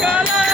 Cala,